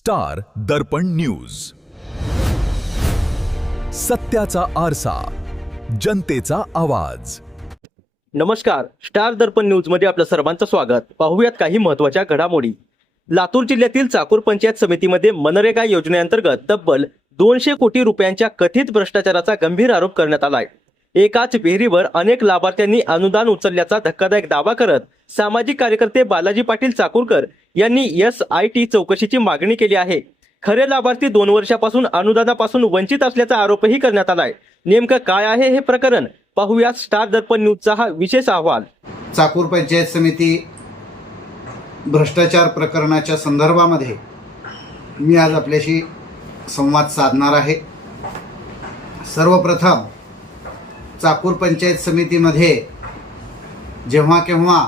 Star दर्पण news, सत्याचा आरसा, जनतेचा आवाज। नमस्कार, स्टार दर्पण न्यूज मध्ये आपलं सर्वांचं स्वागत। पाहूयात काही महत्त्वाच्या घडामोडी। लातूर जिल्ह्यातील चाकूर पंचायत समितीमध्ये मनरेगा योजनेअंतर्गत तब्बल 200 कोटी रुपयांच्या कथित भ्रष्टाचाराचा गंभीर आरोप करण्यात आलाय। एकाच विहिरीवर अनेक लाभार्थ्यांनी अनुदान उचलल्याचा धक्कादायक दावा करत सामाजिक कार्यकर्ते बालाजी पाटील चाकूरकर यांनी SIT चौकशीची मागणी केली आहे। खरे लाभार्थी 2 वर्षापासून अनुदानापासून वंचित असल्याचा आरोपही करण्यात आलाय। नेमकं काय आहे हे प्रकरण, पाहूया स्टार दर्पण न्यूजचा हा विशेष अहवाल। चाकूर पंचायत समिती भ्रष्टाचार प्रकरणाच्या संदर्भामध्ये मी आज आपल्याशी संवाद साधणार आहे। सर्वप्रथम चाकूर पंचायत समितीमध्ये जेव्हा केव्हा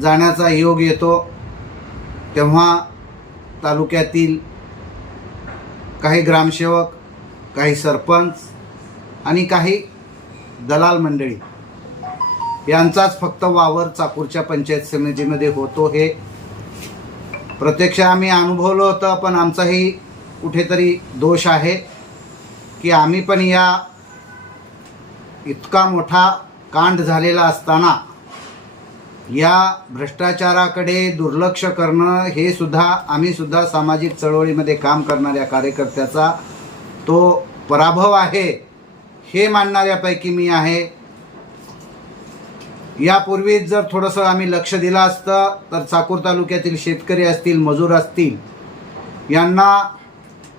जाण्याचा योग येतो तेव्हा तालुक्यातील काही ग्रामसेवक, काही सरपंच आणि काही दलाल मंडळी यांचाच फक्त वावर चाकूरच्या पंचायत समितीमध्ये होतो। हे प्रत्यक्ष आम्ही अनुभवलं होतं, पण आमचाही कुठेतरी दोष आहे की आम्ही पण या इतका मोठा कांड झालेला असताना या भ्रष्टाचाराकडे दुर्लक्ष करणं हे सुद्धा आम्ही सुद्धा सामाजिक चळवळीमध्ये काम करणाऱ्या कार्यकर्त्याचा तो पराभव आहे हे मानणाऱ्यापैकी मी आहे। यापूर्वीच जर थोडंसं आम्ही लक्ष दिलं असतं तर चाकूर तालुक्यातील शेतकरी असतील, मजूर असतील यांना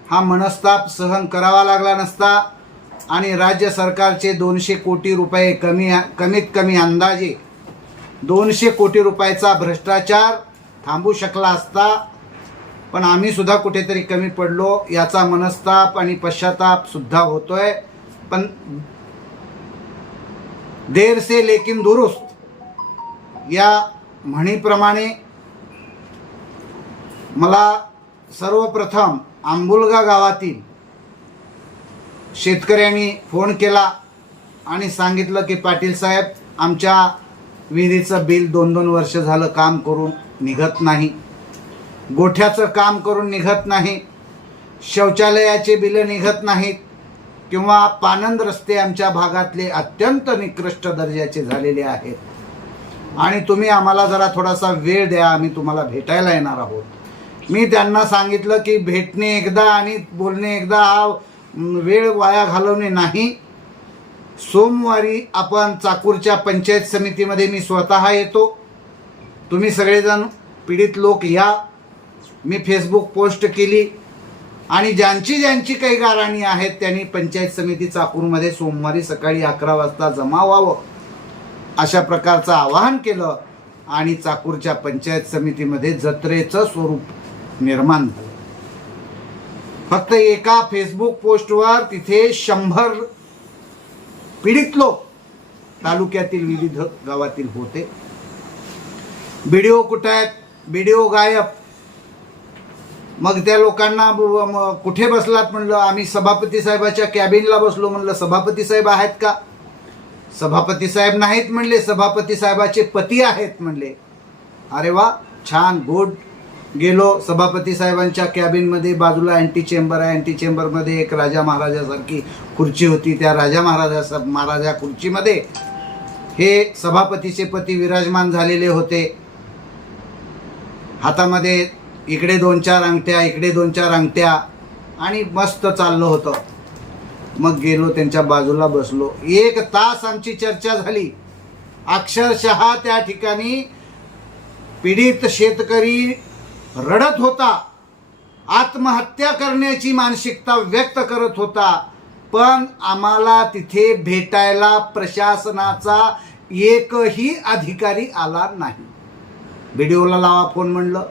हा मनस्ताप सहन करावा लागला नसता आणि राज्य सरकारचे 200 कोटी रुपये कमीत कमी अंदाजे 200 कोटी रुपयाचा भ्रष्टाचार थांबू शकला असता। पण आम्ही सुद्धा कुठेतरी कमी पडलो याचा मनस्ताप आणि पश्चाताप सुद्धा होतोय। पण देर से लेकिन दुरुस्त या म्हणीप्रमाणे मला सर्वप्रथम आंबुलगा गावातील शेतकऱ्यांनी फोन केला आणि सांगितलं की पाटील साहेब, आमच्या विहिरीचं बिल 2-2 वर्ष झालं काम करून निघत नाही, गोठ्याचं काम करून निघत नाही, शौचालयाचे बिलं निघत नाहीत किंवा पानंद रस्ते आमच्या भागातले अत्यंत निकृष्ट दर्जाचे झालेले आहेत आणि तुम्ही आम्हाला जरा थोडासा वेळ द्या, आम्ही तुम्हाला भेटायला येणार आहोत। मी त्यांना सांगितलं की भेटणे एकदा आणि बोलणे एकदा, हा वेळ वाया घालवणे नाही। सोमवारी आपण चाकूरच्या पंचायत समितीमध्ये मी स्वतः येतो, तुम्ही सगळेजण पीडित लोक या। मी फेसबुक पोस्ट केली आणि ज्यांची काही गाराणी आहेत त्यांनी पंचायत समिती चाकूरमध्ये सोमवारी सकाळी 11 वाजता जमा व्हावं अशा प्रकारचं आवाहन केलं आणि चाकूरच्या पंचायत समितीमध्ये जत्रेचं स्वरूप निर्माण झालं। फक्त एका फेसबुक पोस्टवर तिथे 100 पीडित लोक तालुक्यातील विविध गावातील होते। व्हिडिओ कुठे आहेत? व्हिडिओ गायब। मग त्या लोकांना कुठे बसलात म्हणलं, आम्ही सभापती साहेबाच्या कॅबिनला बसलो म्हणलं। सभापती साहेब आहेत का? सभापती साहेब नाहीत म्हणले, सभापती साहेबाचे पती आहेत म्हणले। अरे वा, छान, गुड। गेलो सभापती साहेबांच्या कॅबिनमध्ये, बाजूला अँटी चेंबर आहे, अँटी चेंबरमध्ये एक राजा महाराजासारखी खुर्ची होती। त्या राजा महाराजा खुर्चीमध्ये हे सभापतीचे पती विराजमान झालेले होते। हातामध्ये इकडे 2-4 अंगठ्या, इकडे 2-4 अंगठ्या आणि मस्त चाललं होतं। मग गेलो त्यांच्या बाजूला बसलो। 1 तास आमची चर्चा झाली। अक्षरशः त्या ठिकाणी पीडित शेतकरी रडत होता, आत्महत्या करण्याची मानसिकता व्यक्त करत होता, पण आम्हाला तिथे भेटायला प्रशासनाचा एकही अधिकारी आला नाही। व्हिडिओला लावा फोन म्हणलं,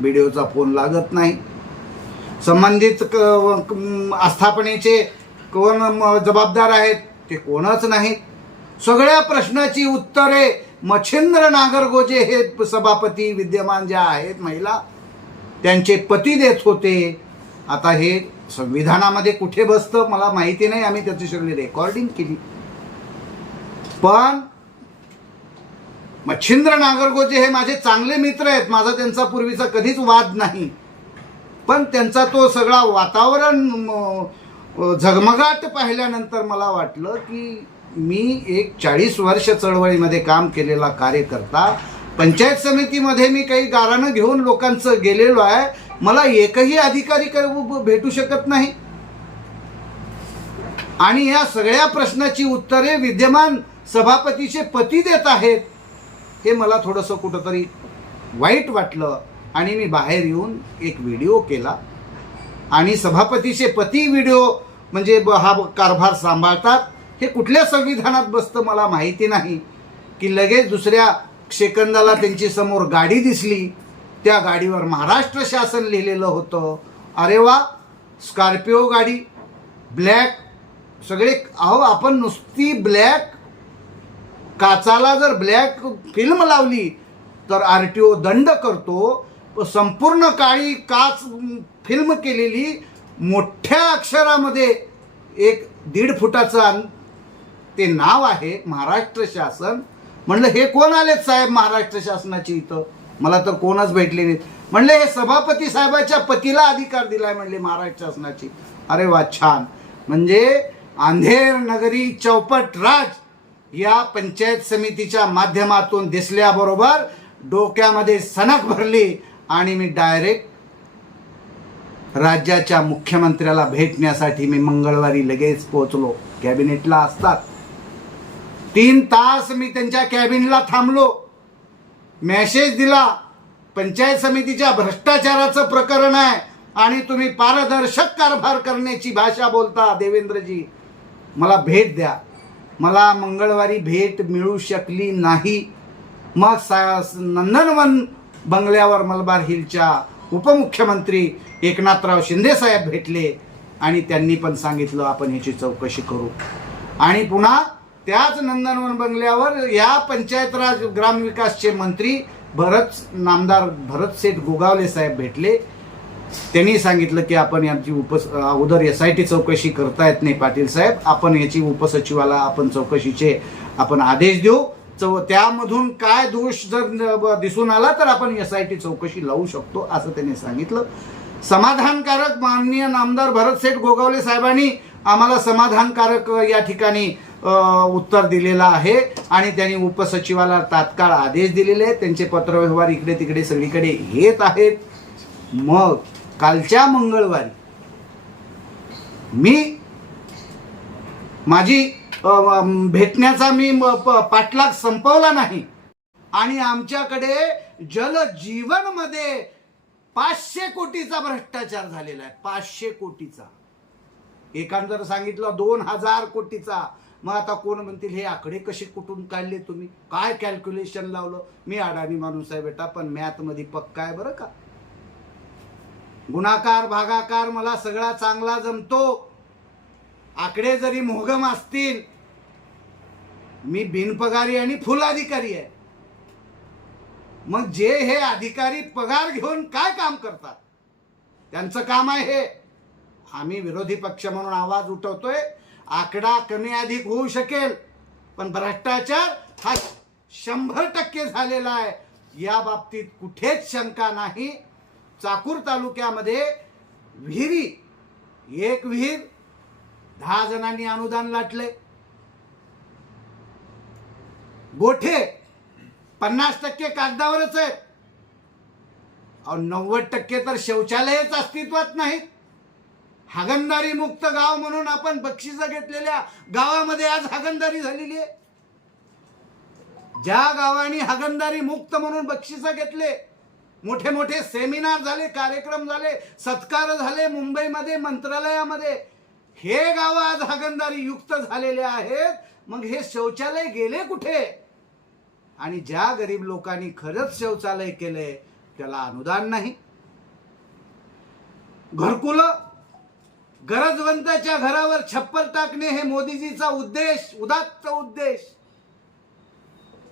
व्हिडिओचा फोन लागत नाही। संबंधित आस्थापनेचे कोण जबाबदार आहेत ते कोणच नाहीत। सगळ्या प्रश्नाची उत्तरे मच्छिंद्र नागरगोजे हे सभापती विद्यमान ज्या आहेत महिला, त्यांचे पती देत होते। आता हे संविधानामध्ये कुठे बसतं मला माहिती नाही, आम्ही त्याची सगळी रेकॉर्डिंग केली। पण मच्छिंद्र नागरगोजे हे माझे चांगले मित्र आहेत, माझा त्यांचा पूर्वीचा कधीच वाद नाही। पण त्यांचा तो सगळा वातावरण झगमगाट पाहिल्यानंतर मला वाटलं की मी एक 40 वर्ष चळवळीमध्ये काम केलेला कार्यकर्ता, पंचायत समितीमध्ये मी काही गारानं घेऊन लोकांचं गेलेलो आहे, मला एकही अधिकारी भेटू शकत नाही. आणि या सगळ्या प्रश्नाची उत्तरे विद्यमान सभापतीचे पती देत आहेत. हे मला थोडंसं कुठंतरी वाईट वाटलं आणि मी बाहेर येऊन एक व्हिडिओ केला. आणि सभापतीचे पती व्हिडिओ म्हणजे हा कारभार सांभाळतात हे कुठल्या संविधानात बसतं मला माहिती नाही, की लगेच दुसऱ्या सेकंदाला त्यांची समोर गाडी दिसली, त्या गाडीवर महाराष्ट्र शासन लिहिलेलं होतं. अरे वा, स्कॉर्पिओ गाडी, ब्लॅक, सगळे. अहो, आपण नुसती ब्लॅक काचाला जर ब्लॅक फिल्म लावली तर RTO दंड करतो. संपूर्ण काळी काच फिल्म केलेली मोठ्या अक्षरामध्ये 1-1.5 फुटाचं ते नाव आहे महाराष्ट्र शासन. म्हणलं हे कोण आलेत साहेब महाराष्ट्र शासनाची इथं? मला तर कोणच भेटले नाहीत. म्हणले हे सभापती साहेबाच्या पतीला अधिकार दिलाय म्हणले महाराष्ट्र शासनाची. अरे वा, छान. म्हणजे अंधेर नगरी चौपट राज या पंचायत समितीच्या माध्यमातून दिसल्याबरोबर डोक्यामध्ये सनक भरली आणि मी डायरेक्ट राज्याच्या मुख्यमंत्र्याला भेटण्यासाठी मी मंगळवारी लगेच पोहोचलो. कॅबिनेटला असतात. 3 तास मी त्यांच्या कॅबिनला थांबलो. मेसेज दिला, पंचायत समितीच्या भ्रष्टाचाराचं प्रकरण आहे आणि तुम्ही पारदर्शक कारभार करण्याची भाषा बोलता देवेंद्रजी, मला भेट द्या. मला मंगळवारी भेट मिळू शकली नाही. मग नंदनवन बंगल्यावर मलबार हिलच्या उपमुख्यमंत्री एकनाथराव शिंदे साहेब भेटले आणि त्यांनी पण सांगितलं आपण ह्याची चौकशी करू. आणि पुन्हा त्याच नंदनवन बंगल्यावर या पंचायत राज ग्रामविकासचे मंत्री नामदार भरत शेठ गोगावले साहेब भेटले. त्यांनी सांगितलं की आपण यांची अगोदर SIT चौकशी करता येत नाही पाटील साहेब, आपण याची उपसचिवाला आपण चौकशीचे आपण आदेश देऊ. त्यामधून काय दोष जर दिसून आला तर आपण SIT चौकशी लावू शकतो असं त्यांनी सांगितलं. समाधानकारक माननीय नामदार भरत शेठ गोगावले साहेबांनी आम्हाला समाधानकारक या ठिकाणी उत्तर दिलेलं आहे आणि त्यांनी उपसचिवाला तात्काळ आदेश दिलेले आहेत. त्यांचे पत्रव्यवहार इकडे तिकडे सगळीकडे येत आहेत. मग कालच्या मंगळवारी मी माझी भेटण्याचा मी पाठलाग संपवला नाही आणि आमच्याकडे जलजीवन मध्ये 500 कोटीचा भ्रष्टाचार झालेला आहे. 500 कोटीचा. एकांतर सांगितलं 2000 कोटीचा. मग आता कोण म्हणतील हे आकडे कसे कुठून काढले तुम्ही, काय कॅल्क्युलेशन लावलं? मी अडाणी माणूस आहे बेटा, पण मॅथ मध्ये पक्का आहे बरं का. गुणाकार भागाकार मला सगळा चांगला जमतो. आकडे जरी मोहगम असतील, मी बिनपगारी आणि फुल अधिकारी आहे. मग जे हे अधिकारी पगार घेऊन काय काम करतात, त्यांचं काम आहे हे. आम्ही विरोधी पक्ष म्हणून आवाज उठवतोय. आकडा कमी अधिक होऊ शकेल, पण भ्रष्टाचार हा 100% झालेला आहे, या बाबतीत कुठेच शंका नाही. चाकूर तालुक्यामध्ये विहिरी, एक विहीर 10 जणांनी अनुदान लाटले. गोठे 50% कागदावरच आहेत. 90% तर शौचालयच अस्तित्वात नाहीत. हागणदारी मुक्त गाव म्हणून आपण बक्षिसं घेतलेल्या गावामध्ये आज हागणदारी झालेली आहे. ज्या गावांनी हागणदारी मुक्त म्हणून बक्षिसं घेतले, मोठे मोठे सेमिनार झाले, कार्यक्रम झाले, सत्कार झाले मुंबईमध्ये, मंत्रालयामध्ये, हे गाव आज हागणदारी युक्त झालेले आहेत. मग हे शौचालय गेले कुठे? आणि ज्या गरीब लोकांनी खरंच शौचालय केले त्याला अनुदान नाही. घरकुल, गरजवंताच्या घरावर छप्पर टाकणे हे मोदीजीचा उद्देश, उदात्त उद्देश,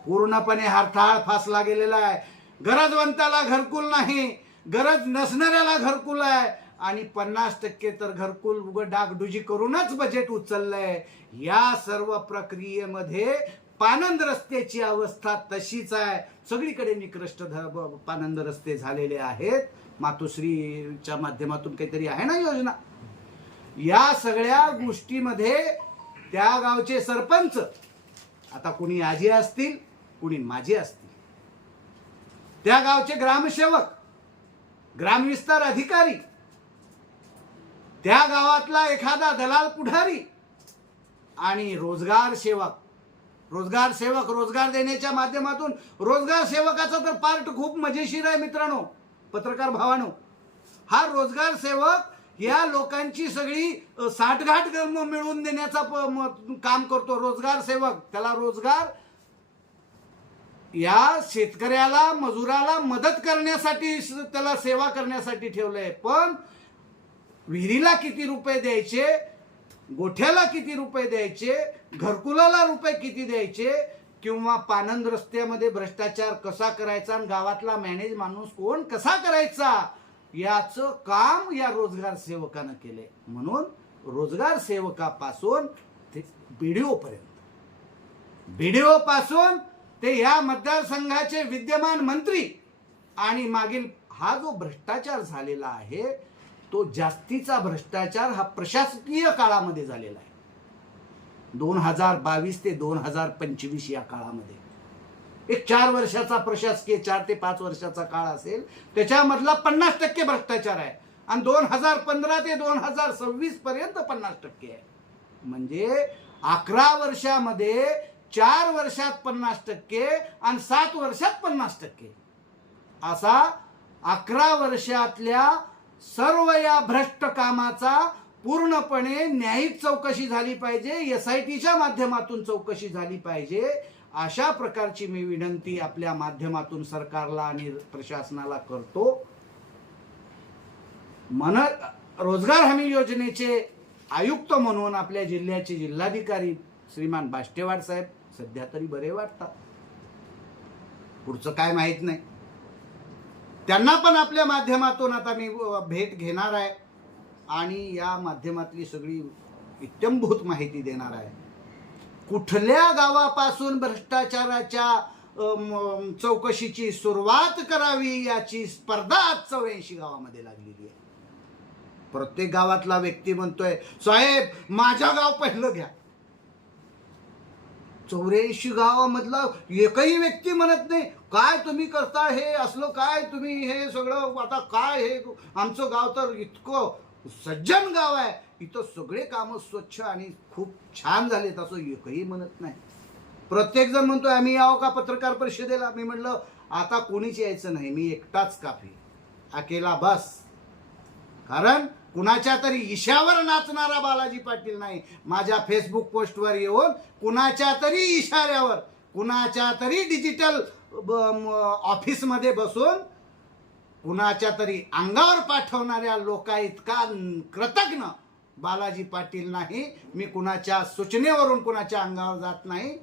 पूर्णपणे हरताळ फासला गेलेला आहे. गरजवंताला घरकुल नाही, गरज नसणाऱ्याला घरकुल आहे आणि 50% तर घरकुल उघड डागडुजी करूनच बजेट उचललंय. या सर्व प्रक्रियेमध्ये पानंद रस्त्याची अवस्था तशीच आहे. सगळीकडे निकृष्ट पानंद रस्ते झालेले आहेत. मातोश्रीच्या माध्यमातून काहीतरी आहे ना योजना. या सगळ्या गोष्टीमध्ये त्या गावचे सरपंच, आता कुणी आजी असतील कुणी माझी असतील, त्या गावचे ग्रामसेवक, ग्रामविस्तार अधिकारी, त्या गावातला एखादा दलाल पुढारी आणि रोजगार सेवक रोजगार देण्याच्या माध्यमातून, रोजगार सेवकाचा तर पार्ट खूप मजेशीर आहे मित्रांनो, पत्रकार भावानो. हा रोजगार सेवक या लोकांची सगळी साठगाठ मिळवून देण्याचा काम करतो. रोजगार सेवक, त्याला रोजगार, या शेतकऱ्याला मजुराला मदत करण्यासाठी, त्याला सेवा करण्यासाठी ठेवलंय. पण विहिरीला किती रुपये द्यायचे, गोठ्याला किती रुपये द्यायचे, घरकुलाला रुपये किती द्यायचे, किंवा पानंद रस्त्यामध्ये भ्रष्टाचार कसा करायचा आणि गावातला मॅनेज माणूस कोण कसा करायचा, याचं काम या रोजगार सेवकानं केले. म्हणून रोजगार सेवकापासून ते बीडीओ पासून ते या मतदारसंघाचे विद्यमान मंत्री, आणि मागील हा जो भ्रष्टाचार झालेला आहे तो जास्तीचा भ्रष्टाचार हा प्रशासकीय काळामध्ये झालेला आहे. 2022 ते 2025 या काळामध्ये एक 4 वर्षाचा प्रशासकीय, 4 ते 5 वर्षाचा काळ असेल, त्याच्यामधला 50% भ्रष्टाचार आहे. आणि 2015 ते 2026 पर्यंत 50% आहे. म्हणजे 11 वर्षामध्ये 4 वर्षात 50% आणि 7 वर्षात 50%, असा 11 वर्षातल्या सर्व या भ्रष्ट कामाचा पूर्णपणे न्यायिक चौकशी झाली पाहिजे, SITच्या माध्यमातून चौकशी झाली पाहिजे. अशा प्रकारची मी विनंती आपल्या माध्यमातून सरकारला आणि प्रशासनाला करतो. रोजगार हमी योजनेचे आयुक्त म्हणून आपल्या जिल्ह्याचे जिल्हाधिकारी श्रीमान बाष्टेवाड साहेब सध्या तरी बरे वाटतात, पुढचं काय माहित नाही. त्यांना पण आपल्या माध्यमातून आता मी भेट घेणार आहे आणि या माध्यमातली सगळी इत्थंभूत माहिती देणार आहे. कुठल्या गावापासून भ्रष्टाचाराच्या चौकशीची सुरुवात करावी याची स्पर्धा आज 84 गावामध्ये लागलेली आहे. प्रत्येक गावातला व्यक्ती म्हणतोय, साहेब माझ्या गाव पहिलं घ्या. 84 गावामधला एकही व्यक्ती म्हणत नाही काय तुम्ही करता, हे असलं काय तुम्ही, हे सगळं आता काय, हे आमचं गाव तर इतकं सज्जन गाव आहे, इथं सगळे कामं स्वच्छ आणि खूप छान झालेत, असं एकही म्हणत नाही. प्रत्येक जण म्हणतोय आम्ही यावं का पत्रकार परिषदेला. मी म्हटलं आता कोणीच यायचं नाही, मी एकटाच काफी, अकेला बस. कारण कुणाच्या तरी इशावर नाचणारा बालाजी पाटील नाही. माझ्या फेसबुक पोस्टवर येऊन कुणाच्या तरी इशाऱ्यावर, कुणाच्या तरी डिजिटल ऑफिसमध्ये बसून कुणाच्या तरी अंगावर पाठवणाऱ्या लोका इतका कृतज्ञ बालाजी पाटील नाही. मी कुणाच्या सूचनेवरून कुणाच्या अंगावर जात नाही.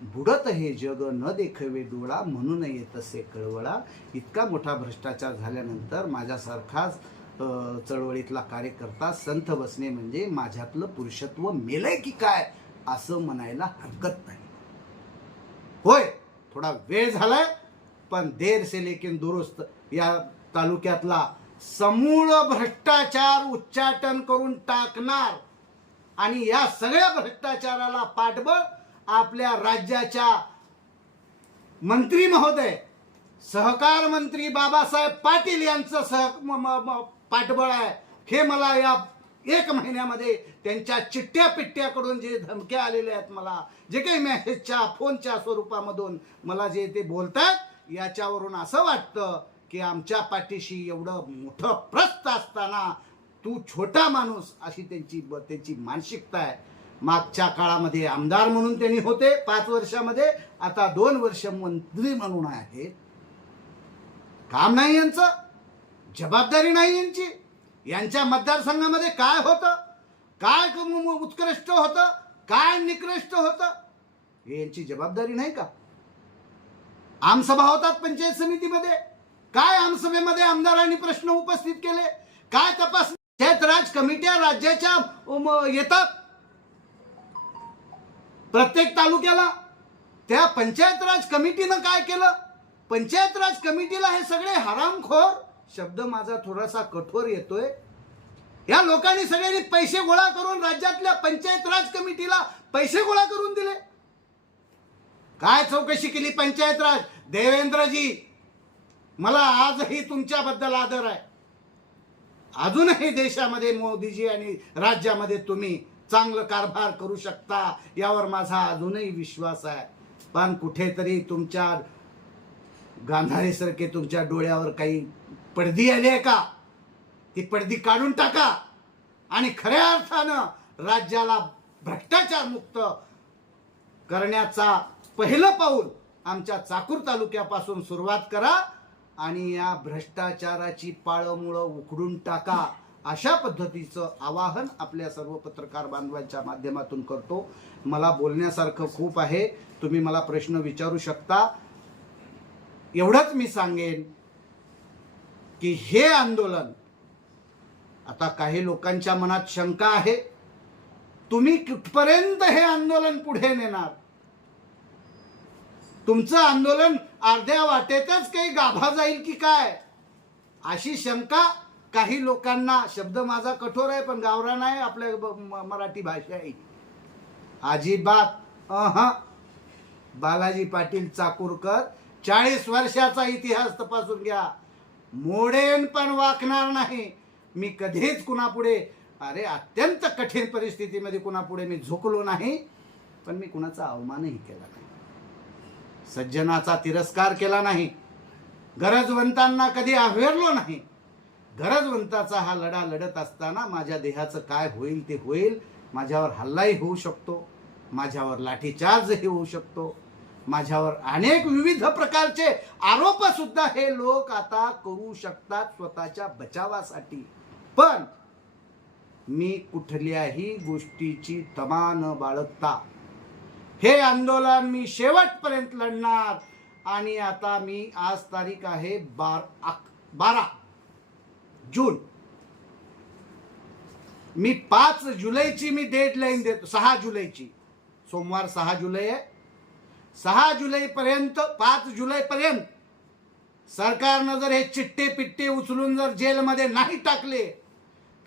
बुडत हे जग न देखवे डोळा, म्हणून येतसे कळवळा. इतका मोठा भ्रष्टाचार झाल्यानंतर माझ्यासारखाच चळवळीतला कार्यकर्ता संथ बसणे म्हणजे माझ्यातलं पुरुषत्व मेलंय की काय असं म्हणायला हरकत नाही. होय थोडा वेळ झालाय, पण देर से लेकिन दुरुस्त. या तालुक्यातला समूळ भ्रष्टाचार उच्चाटन करून टाकणार आणि या सगळ्या भ्रष्टाचाराला पाठबळ आपल्या राज्याच्या मंत्री महोदय, सहकार मंत्री बाबासाहेब पाटील यांचं पाठबळ आहे. हे मला या 1 महिन्यामध्ये त्यांच्या चिठ्ठ्या पिठ्ठ्याकडून जे धमक्या आलेल्या आहेत, मला जे काही मेसेजच्या फोनच्या स्वरूपामधून मला जे ते बोलतात, याच्यावरून असं वाटतं की आमच्या पाठीशी एवढं मोठं प्रस्थ असताना तू छोटा माणूस, अशी त्यांची मानसिकता आहे. मागच्या काळामध्ये आमदार म्हणून त्यांनी होते 5 वर्षामध्ये, आता 2 वर्ष मंत्री म्हणून आहेत. काम नाही यांचं, जबाबदारी नाही यांची. यांच्या मतदारसंघामध्ये काय होतं, काय उत्कृष्ट होतं, काय निकृष्ट होतं, हे यांची जबाबदारी नाही का? आमसभा होतात पंचायत समितीमध्ये, काय आमसभेमध्ये आमदारांनी प्रश्न उपस्थित केले, काय तपास पंचायत राज कमिट्या राज्याच्या येतात प्रत्येक तालुक्याला. त्या पंचायत राज कमिटीनं काय केलं? पंचायत राज कमिटीला हे सगळे हरामखोर शब्द माझा थोडासा कठोर येतोय. या लोकांनी सगळ्यांनी पैसे गोळा करून राज्यातल्या पंचायत राज कमिटीला पैसे गोळा करून दिले. काय चौकशी केली पंचायत राज? देवेंद्रजी, मला आजही तुमच्याबद्दल आदर आहे. अजूनही देशामध्ये मोदीजी आणि राज्यामध्ये तुम्ही चांगलं कारभार करू शकता यावर माझा अजूनही विश्वास आहे. पण कुठेतरी तुमच्या गांधारीसारखे तुमच्या डोळ्यावर काही पडदी आली आहे का? ती पडदी काढून टाका आणि खऱ्या अर्थानं राज्याला भ्रष्टाचार मुक्त करण्याचा पहिलं पाऊल आमच्या चाकूर तालुक्यापासून सुरुवात करा आणि या भ्रष्टाचाराची पाळंमुळं उखडून टाका. अशा पद्धतीचं आवाहन आपल्या सर्व पत्रकार बांधवांच्या माध्यमातून करतो. मला बोलण्यासारखं खूप आहे, तुम्ही मला प्रश्न विचारू शकता. एवढंच मी सांगेन की हे आंदोलन, आता काही लोकांच्या मनात शंका आहे, तुम्ही कुठपर्यंत हे आंदोलन पुढे नेणार? तुमचं आंदोलन अर्ध्या वाटेतच काही गाभा जाईल की काय, अशी शंका काही लोकांना. शब्द माझा कठोर आहे पण गावरान आहे, आपल्या मराठी भाषा आहे. अजिबात बालाजी पाटील चाकूरकर 40 वर्षाचा इतिहास तपासून घ्या. मोडेन पण वाकणार नाही. मी कधीच कुणापुढे, अरे अत्यंत कठीण परिस्थितीमध्ये कुणापुढे मी झुकलो नाही, पण मी कुणाचा अवमानही केला नाही, सज्जनाचा तिरस्कार केला नाही, गरजवंतांना कधी अवेरलो नाही. गरजवंताचा हा लढा लढत असताना माझ्या देहाचं काय होईल ते होईल. माझ्यावर हल्लाही होऊ शकतो, माझ्यावर लाठीचार्जही होऊ शकतो, माझ्यावर अनेक विविध प्रकारचे आरोप सुद्धा हे लोक आता करू शकतात स्वतःच्या बचावासाठी. पण मी कुठल्याही गोष्टीची तमा न बाळगता हे आंदोलन मी शेवटपर्यंत लढणार. आणि आता मी, आज तारीख आहे 12 जून, मी 5 जुलैची मी डेडलाईन देतो. 6 जुलैची, सोमवार 6 जुलै आहे. 6 जुलैपर्यंत, 5 जुलैपर्यंत सरकारनं जर हे चिट्टे पिट्टे उचलून जर जेलमध्ये नाही टाकले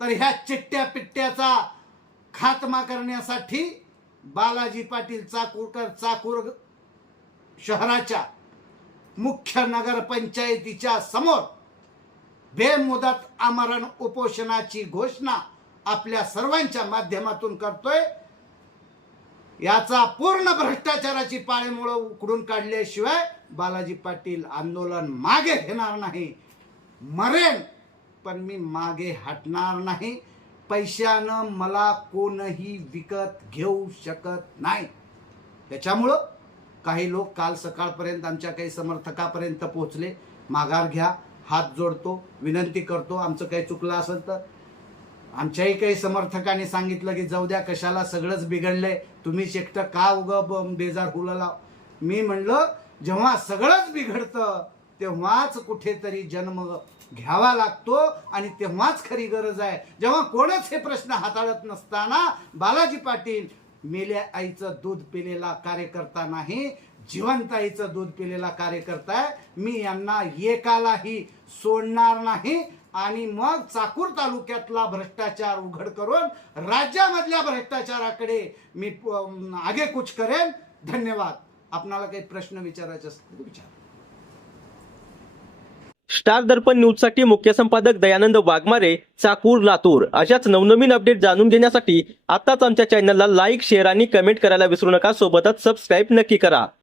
तर ह्या चिट्ट्या पिट्ट्याचा खात्मा करण्यासाठी बालाजी पाटील चाकूरकर चाकूर शहराच्या मुख्य नगरपंचायतीच्या समोर बेमुदत आमरण उपोषणाची घोषणा आपल्या सर्वांच्या माध्यमातून करतोय. याचा पूर्ण भ्रष्टाचाराची पाळेमुळं उकडून काढल्याशिवाय बालाजी पाटील आंदोलन मागे घेणार नाही. मरेन पण मी मागे हटणार नाही. पैशानं मला कोणही विकत घेऊ शकत नाही. त्याच्यामुळं काही लोक काल सकाळपर्यंत आमच्या काही समर्थकापर्यंत पोहोचले. माघार घ्या, हात जोडतो, विनंती करतो. आमचं काही चुकलं असेल तर. आमच्याही काही समर्थकांनी सांगितलं की जाऊ द्या, कशाला, सगळंच बिघडलंय, तुम्हीच एकटं का उगं बेजार हुलाला. मी म्हणलं जेव्हा सगळंच बिघडतं तेव्हाच कुठेतरी जन्म घ्यावा लागतो आणि तेव्हाच खरी गरज आहे. जेव्हा कोणच हे प्रश्न हाताळत नसताना बालाजी पाटील मेल्या आईचं दूध पिलेला कार्यकर्ता नाही, जिवंत आईचं दूध पिलेला कार्यकर्ता आहे. मी यांना एकालाही सोडणार नाही. आणि मग चाकूर तालुक्यातला भ्रष्टाचार उघड करून राज्यामधल्या भ्रष्टाचाराकडे मी आगेकूच करेन. धन्यवाद. आपणाला काही प्रश्न विचारायचे असतील तर विचारा. स्टार दर्पण न्यूजसाठी मुख्य संपादक दयानंद वाघमारे, चाकूर, लातूर. अशाच नवनवीन अपडेट जाणून घेण्यासाठी आताच आमच्या चॅनलला लाईक, शेअर आणि कमेंट करायला विसरू नका. सोबतच सबस्क्राईब नक्की करा.